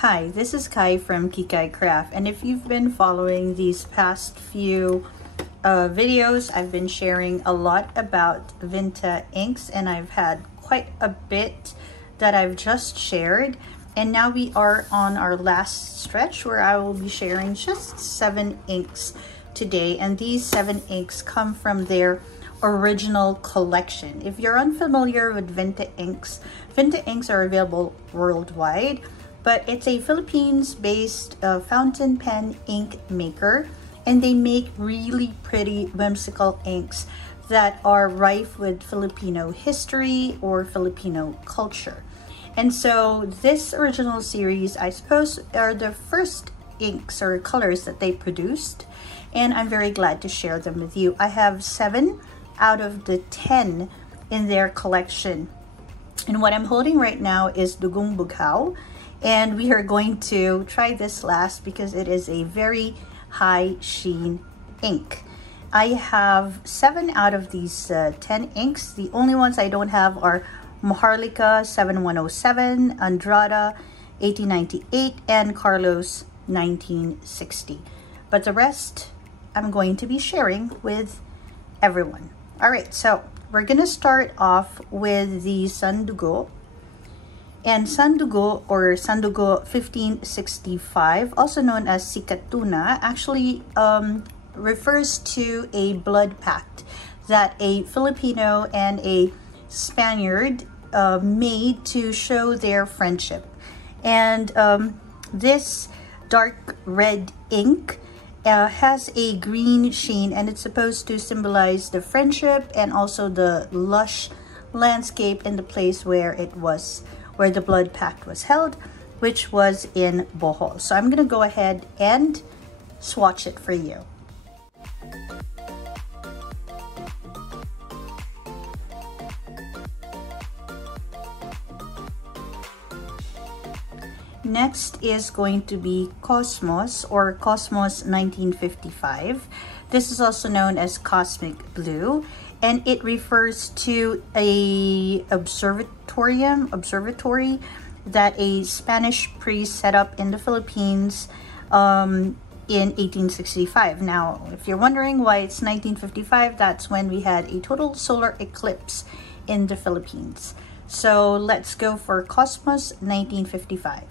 Hi, this is Kai from Kikai Craft, and if you've been following these past few videos, I've been sharing a lot about Vinta inks, and I've had quite a bit that I've just shared, and now we are on our last stretch where I will be sharing just 7 inks today, and these 7 inks come from their original collection. If you're unfamiliar with Vinta inks are available worldwide, but it's a Philippines-based fountain pen ink maker, and they make really pretty whimsical inks that are rife with Filipino history or Filipino culture. And so this original series, I suppose, are the first inks or colors that they produced, and I'm very glad to share them with you. I have 7 out of the 10 in their collection, and what I'm holding right now is Dugong Bughaw, and we are going to try this last because it is a very high sheen ink. I have 7 out of these 10 inks. The only ones I don't have are Maharlika 7107, Andrada 1898, and Carlos 1960. But the rest I'm going to be sharing with everyone. All right, so we're gonna start off with the Sandugo. And Sandugo, or Sandugo 1565, also known as Sikatuna, actually refers to a blood pact that a Filipino and a Spaniard made to show their friendship. And this dark red ink has a green sheen, and it's supposed to symbolize the friendship and also the lush landscape in the place where the blood pact was held, which was in Bohol. So I'm gonna go ahead and swatch it for you. Next is going to be Cosmos, or Cosmos 1955. This is also known as Cosmic Blue, and it refers to a observatory that a Spanish priest set up in the Philippines in 1865. Now, if you're wondering why it's 1955, that's when we had a total solar eclipse in the Philippines. So let's go for Cosmos 1955.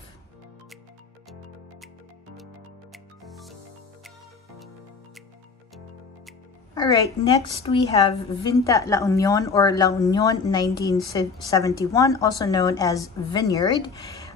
Alright, next we have Vinta La Union, or La Union 1971, also known as Vineyard.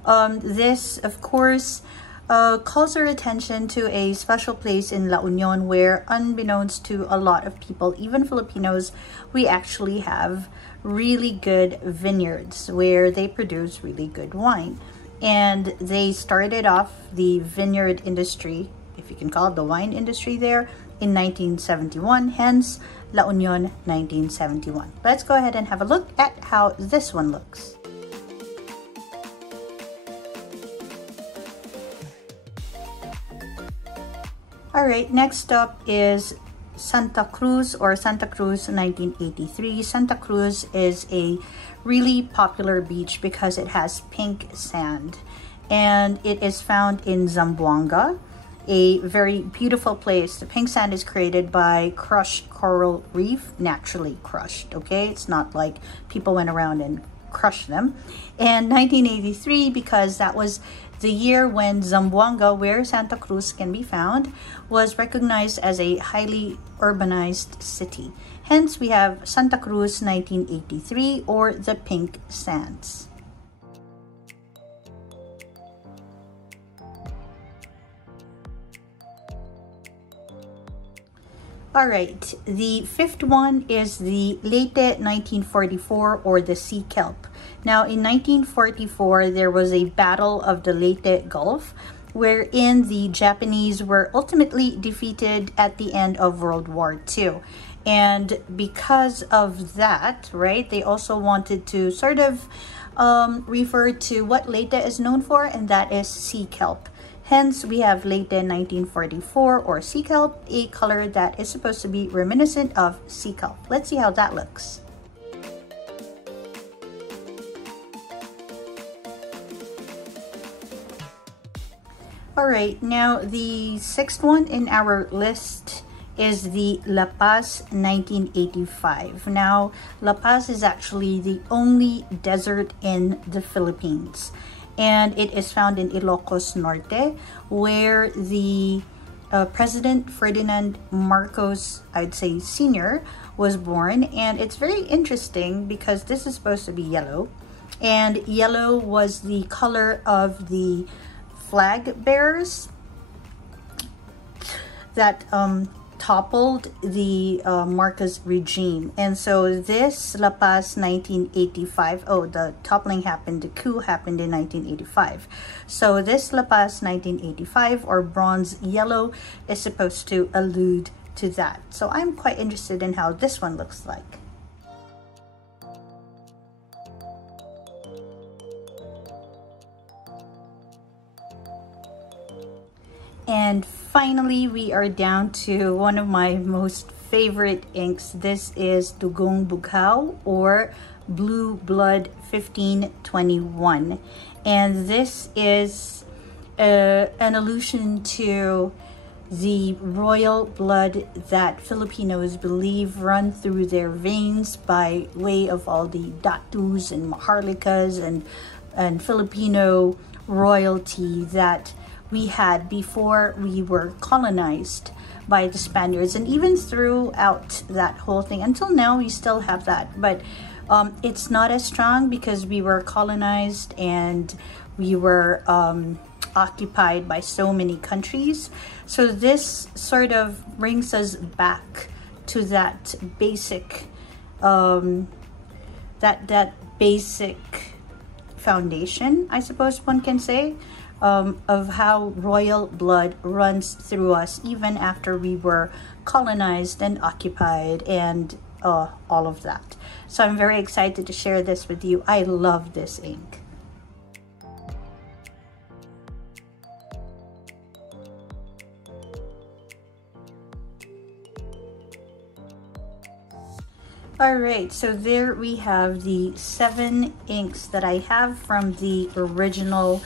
This, of course, calls our attention to a special place in La Union where, unbeknownst to a lot of people, even Filipinos, we actually have really good vineyards where they produce really good wine. And they started off the vineyard industry, if you can call it the wine industry there, in 1971, hence La Union 1971. Let's go ahead and have a look at how this one looks. Alright, next up is Santa Cruz, or Santa Cruz 1983. Santa Cruz is a really popular beach because it has pink sand, and it is found in Zamboanga, a very beautiful place. The pink sand is created by crushed coral reef, naturally crushed, okay? It's not like people went around and crushed them. And 1983, because that was the year when Zamboanga, where Santa Cruz can be found, was recognized as a highly urbanized city. Hence, we have Santa Cruz 1983, or the pink sands. All right, the 5th one is the Leyte 1944, or the sea kelp. Now, in 1944, there was a battle of the Leyte Gulf, wherein the Japanese were ultimately defeated at the end of World War II. And because of that, right, they also wanted to sort of refer to what Leyte is known for, and that is sea kelp. Hence, we have Leyte 1944, or sea kelp, a color that is supposed to be reminiscent of sea kelp. Let's see how that looks. All right, now the sixth one in our list is the La Paz 1985. Now, La Paz is actually the only desert in the Philippines, and it is found in Ilocos Norte, where the President Ferdinand Marcos, I'd say Sr., was born. And it's very interesting because this is supposed to be yellow, and yellow was the color of the flag bearers that toppled the Marcos regime. And so this La Paz 1985, oh, the toppling happened, the coup happened in 1985. So this La Paz 1985, or bronze yellow, is supposed to allude to that. So I'm quite interested in how this one looks like. And finally, we are down to one of my most favorite inks. This is Dugong Bughao, or Blue Blood 1521. And this is an allusion to the royal blood that Filipinos believe run through their veins by way of all the datus and maharlikas and Filipino royalty that we had before we were colonized by the Spaniards. And even throughout that whole thing, until now, we still have that. But it's not as strong because we were colonized and we were occupied by so many countries. So this sort of brings us back to that basic, that basic foundation, I suppose one can say, of how royal blood runs through us even after we were colonized and occupied and all of that. So I'm very excited to share this with you. I love this ink. Alright, so there we have the 7 inks that I have from the original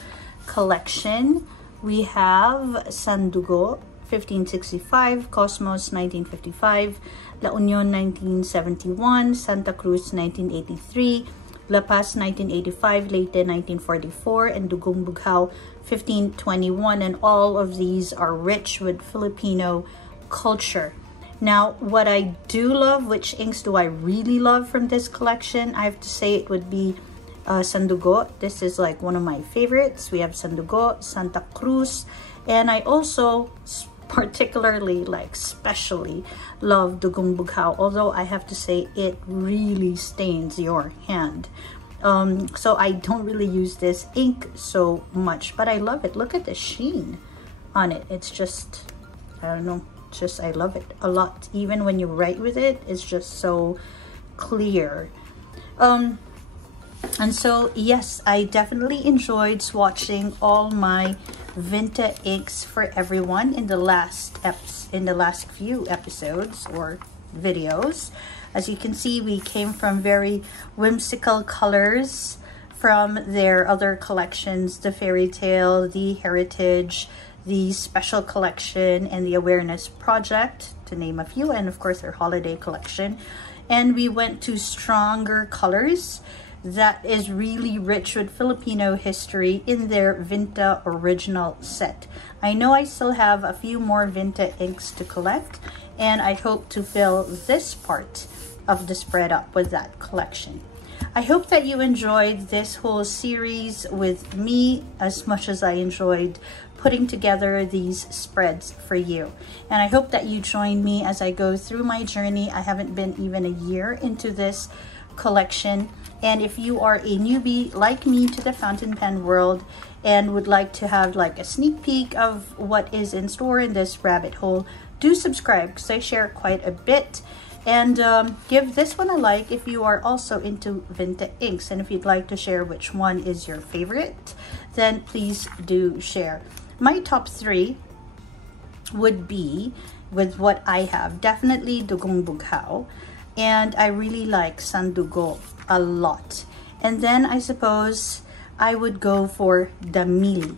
collection. We have Sandugo 1565, Cosmos 1955, La Union 1971, Santa Cruz 1983, La Paz 1985, Leyte 1944, and Dugong Bughao 1521. And all of these are rich with Filipino culture. Now, what I do love, which inks do I really love from this collection? I have to say it would be Sandugo. This is like one of my favorites. We have Sandugo, Santa Cruz, and I also particularly, like especially, love Dugong Bughao, although I have to say it really stains your hand. So I don't really use this ink so much, but I love it. Look at the sheen on it. It's just, I don't know, just I love it a lot. Even when you write with it, it's just so clear. And so yes, I definitely enjoyed swatching all my Vinta inks for everyone in the last few episodes or videos. As you can see, we came from very whimsical colors from their other collections, the Fairy Tale, the Heritage, the Special Collection, and the Awareness Project, to name a few, and of course their Holiday Collection. And we went to stronger colors that is really rich with Filipino history in their Vinta original set. I know I still have a few more Vinta inks to collect, and I hope to fill this part of the spread up with that collection. I hope that you enjoyed this whole series with me as much as I enjoyed putting together these spreads for you. And I hope that you join me as I go through my journey. I haven't been even a year into this collection. And if you are a newbie like me to the fountain pen world and would like to have like a sneak peek of what is in store in this rabbit hole, do subscribe because I share quite a bit. And give this one a like if you are also into Vinta inks. And if you'd like to share which one is your favorite, then please do share. My top 3 would be, with what I have, definitely Dugong Bughao. And I really like Sandugo a lot. And then I suppose I would go for Damili,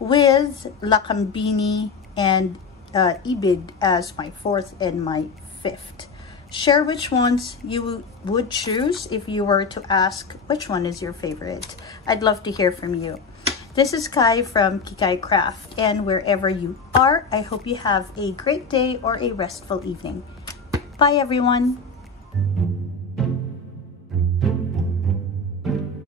with Lakambini and Ibid as my fourth and my fifth. Share which ones you would choose if you were to ask which one is your favorite. I'd love to hear from you. This is Kai from Kikay Craft, and wherever you are, I hope you have a great day or a restful evening. Bye everyone.